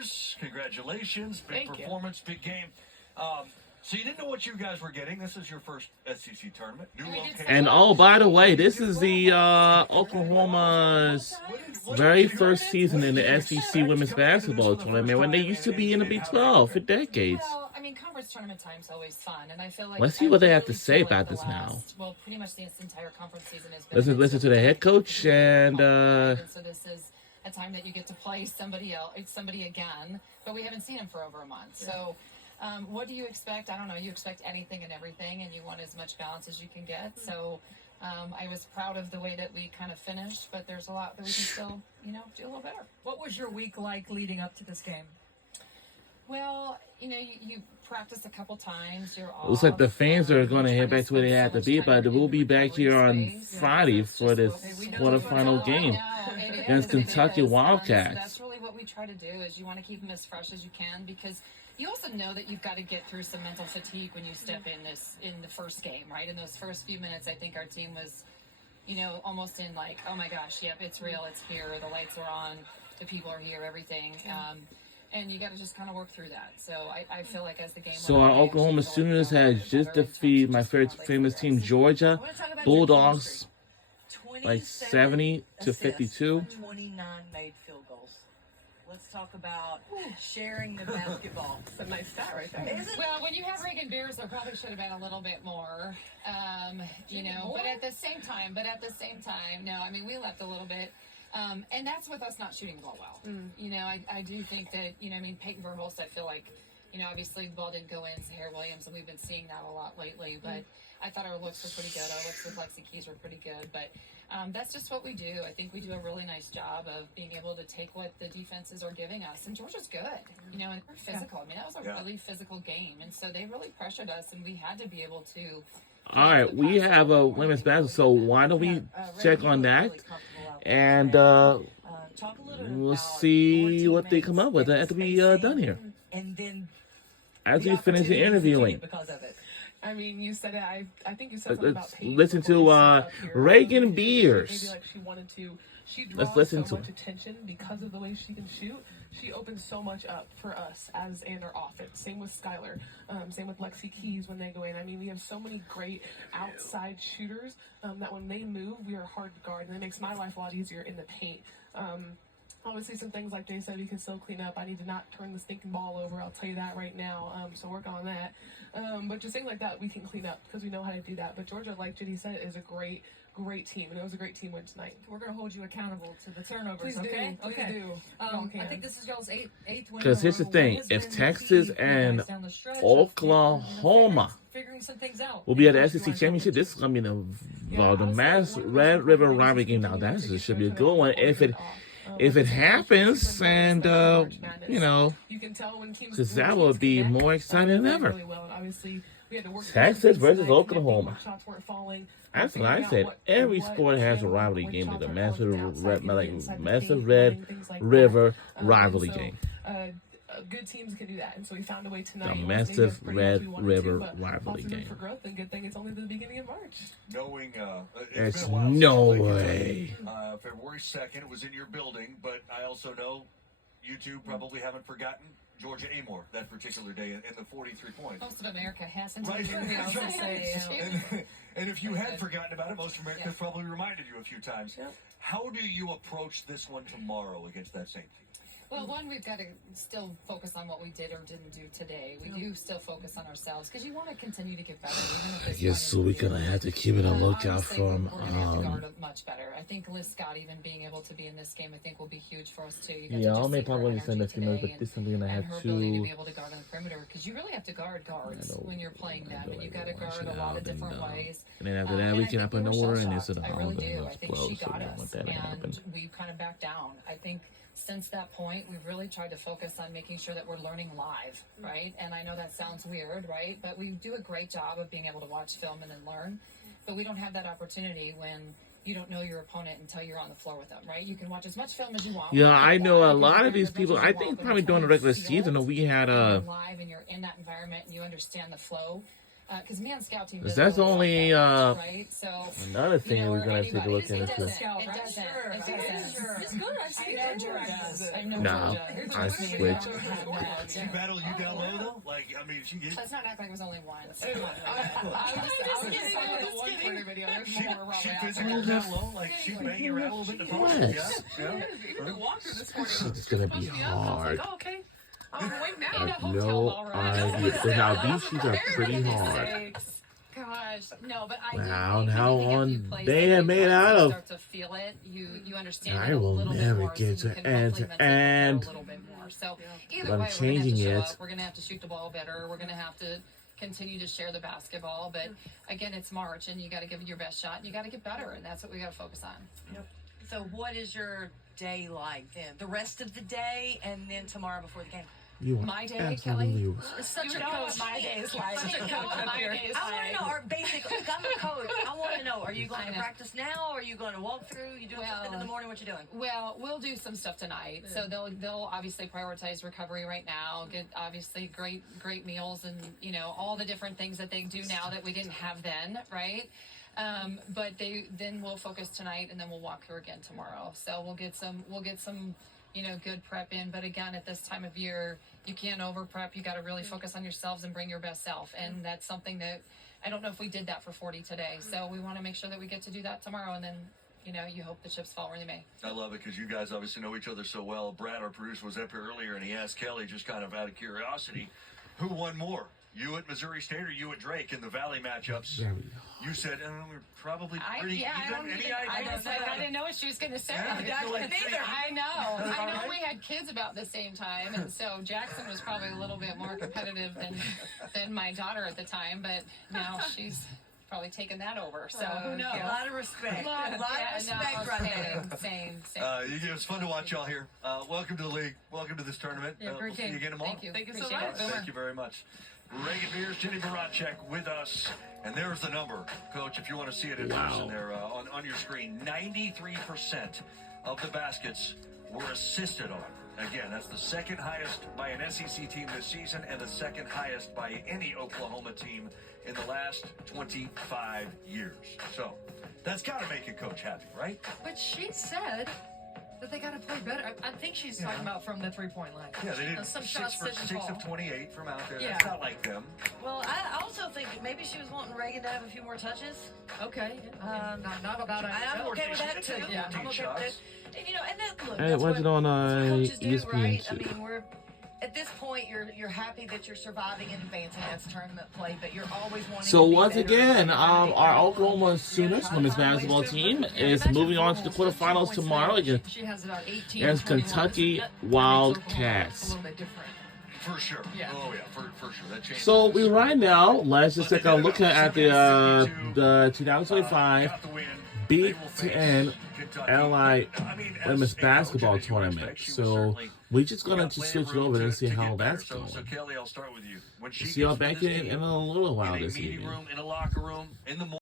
Tigers. Congratulations. Big Thank you. performance, big game. So you didn't know what you guys were getting. This is your first SEC tournament. New location. And oh, by the way, this is the Oklahoma's very first season in the SEC women's basketball tournament when they used to be in the Big 12 for decades. Well, I mean, conference tournament time's always fun, and I feel like Let's see what they have to say about this now. Well, pretty much the entire conference season has been. Listen to the head coach and. So this is a time that you get to play somebody again, but we haven't seen him for over a month. So. What do you expect? I don't know. You expect anything and everything, and you want as much balance as you can get. So I was proud of the way that we kind of finished, but there's a lot that we can still, do a little better. What was your week like leading up to this game? Well, you practice a couple times. You're off. Looks like the fans are going to head back to where they have to be, but we'll be back here on Friday for this quarterfinal game against Kentucky Wildcats. That's really what we try to do is you want to keep them as fresh as you can because you also know that you've got to get through some mental fatigue when you step in the first game, right? In those first few minutes, I think our team was, almost in like, oh my gosh, yep, it's real, it's here, the lights are on, the people are here, everything. And you got to just kind of work through that. So I feel like as the game So our Oklahoma Sooners has just defeated my famous team, Georgia Bulldogs, like 70-52. 29 made field goals. Let's talk about sharing the basketball. That's a nice stat right there. Well, when you have Reagan Beers, there probably should have been a little bit more, but at the same time, no, I mean, we left a little bit. And that's with us not shooting the ball well. I do think that, Peyton Verhulst, I feel like, obviously the ball didn't go in, Sahara Williams, and we've been seeing that a lot lately, but I thought our looks were pretty good. Our looks with Lexi Keys were pretty good, but that's just what we do. I think we do a really nice job of being able to take what the defenses are giving us, and Georgia's good, and they're physical. I mean, that was a really physical game, and so they really pressured us, and we had to be able to. All right, we have a women's basketball, so why don't we check on that? And we'll see what they come up with after we done here. And then As we finish the interviewing. because of it. I mean, you said it. I think you said something about Let's Peyton listen to before you said Reagan maybe Beers. like she wanted to. She Let's draws listen so to much attention because of the way she can shoot. She opens so much up for us and our offense. Same with Skylar. Same with Lexi Keys when they go in. I mean, we have so many great outside shooters that when they move, we are hard to guard, and it makes my life a lot easier in the paint. Obviously, some things like Jay said, we can still clean up. I need to not turn the stinking ball over. I'll tell you that right now. So work on that. But just things like that, we can clean up because we know how to do that. But Georgia, like Judy said, is a great team, and it was a great team win tonight. We're going to hold you accountable to the turnovers, Please okay? do. Please do. I think this is y'all's eighth win. Because here's the thing, if Texas and Oklahoma figuring some things out. will be at the SEC Championship, this is going to be the Mass Red River rivalry game. Now, that should be a good one. If it happens, and, because that will be more exciting than ever. Texas versus Oklahoma. That's what I said. Every sport has a rivalry game, like a massive Red River rivalry game. Good teams can do that, and so we found a way tonight. A massive Red River rivalry game. For growth, and good thing it's only the beginning of March. Knowing There's been a while no since I way. February 2nd, it was in your building, but I also know you two probably haven't forgotten Georgia Amore that particular day and the 43 points. Most of America hasn't. Right. And if you had Good. forgotten about it, most of America has probably reminded you a few times. Yep. How do you approach this one tomorrow against that same team? Well, one, we've got to still focus on what we did or didn't do today. We do still focus on ourselves because you want to continue to get better. Even if I it's guess so. We're going to have to keep it a lookout honestly, from. We're going to have to guard it much better. I think Liz Scott even being able to be in this game, I think will be huge for us too. You got to Yeah, just I'll make see her probably send a energy few notes, today but this time we're going to and have her ability to be to. able to guard on the perimeter because you really have to guard guards when you're playing them, and you've got to guard Watch it a lot out, of different and, ways. And then after that, And we I can think up we an were order, and shell-shocked. it's in the I really holiday. do. I It's think close, she so got we don't us, want that to happen. and we kind of backed down. I think since that point, we've really tried to focus on making sure that we're learning live, right? And I know that sounds weird, right? But we do a great job of being able to watch film and then learn. But we don't have that opportunity when you don't know your opponent until you're on the floor with them, right? You can watch as much film as you want. Yeah, I know a You can lot of learn these as much people. as you I want, think but probably until during the you regular feel season, it, we had and you're live and you're in that environment and you understand the flow. because men's scout team. That's doesn't really only, like that much, right? So Another thing know, we're or gonna take a anybody. look It into. doesn't. Scout, It right? doesn't. Sure. It doesn't. Sure. It's good. I've seen I know it. George does. I know Nah, Georgia. I switched. She battled you down low though. Like I mean, she gets. Let's not act like it was only once. I was just saying the one corner video. There's She more Rob physically Oh, down low. Like she banging you around a little bit in the post. What? Yeah. Even the walker this morning. It's gonna be Supposed to up. I was hard. like, oh, okay. I'm awake I now. have no idea. Now these sheets are pretty hard. Gosh, no, but I Wow, do think how when you get a few on plays they that are you made once out you of. start to feel it, you understand I it a will little bit never more, get so you to can end hopefully to mentally end. prepare a little bit more. So either But I'm way, we're gonna have to changing show it. up. We're gonna have to shoot the ball better. We're gonna have to continue to share the basketball. But again, it's March, and you got to give it your best shot, and you got to get better, and that's what we got to focus on. So what is your day like then? The rest of the day and then tomorrow before the game? You are My day, absolutely Kelly? It's such You a know coach. what my day is like. Such a You know coach what up my here. day is I want like. to know, or basic, look, I'm a coach. I want to know, are you going I to know. practice now? Or are you going to walk through? You doing something in the morning? What you doing? Well, we'll do some stuff tonight. So they'll obviously prioritize recovery right now. Get obviously great meals and all the different things that they do now that we didn't have then, right? But then we'll focus tonight and then we'll walk through again tomorrow. So we'll get some good prep in. But again, at this time of year, you can't over prep. You got to really focus on yourselves and bring your best self. And that's something that I don't know if we did that for 40 today. So we want to make sure that we get to do that tomorrow. And then you hope the chips fall where they may. I love it because you guys obviously know each other so well. Brad, our producer, was up here earlier and he asked Kelly, just kind of out of curiosity, who won more? You at Missouri State or you at Drake in the Valley matchups? very hard. You said, we're probably pretty I even. don't Any even, idea? I didn't know what she was going to say. Yeah, Jackson either. I know. All right. We had kids about the same time, and so Jackson was probably a little bit more competitive than my daughter at the time, but now she's probably taken that over. So who knows? A lot of respect. A lot of respect right there. Same. It was fun to watch y'all here. Welcome to the league. Welcome to this tournament. Yeah, great We'll see you game. again tomorrow. Thank you. Thank you so Appreciate much. it. Boomer. Thank you very much. Reagan Beers, Jenny Baracek with us. And there's the number, Coach, if you want to see it in person there on your screen. 93% of the baskets were assisted on. Again, that's the second highest by an SEC team this season and the second highest by any Oklahoma team in the last 25 years. So that's got to make a coach happy, right? But she said that they got to play better. I think she's talking about from the 3-point line. Yeah, they did Some 6 shots for didn't 6 fall. of 28 from out there. Yeah. That's not like them. Well, I also think maybe she was wanting Reagan to have a few more touches. Okay. Not about it. I'm okay with that too. Yeah, I'm okay with shots. that. And and that look. Hey, that's watch it on coaches do, ESPN right? too. I mean, we're at this point, you're happy that you're surviving and advancing as tournament play, but you're always wanting. So to be once better. again, our Oklahoma Sooners women's basketball team is moving on to the quarterfinals tomorrow against She has about 18. against 21. Kentucky That makes Wildcats. Oklahoma a little bit different. For sure. Yeah. Oh, yeah, for sure. That changes. So we right now, let's just take a look at the 2025 Got the win. Big They will face Ten Kentucky. LI I mean, as women's a coach, basketball as you would tournament. expect, she was So certainly we're just gonna got just plenty of switch it room over to- and see to how get better. that's So going. Kelly, I'll start with you. When she See y'all gets back through this in game, a little while in a this meeting evening. room, in a locker room, in the morning.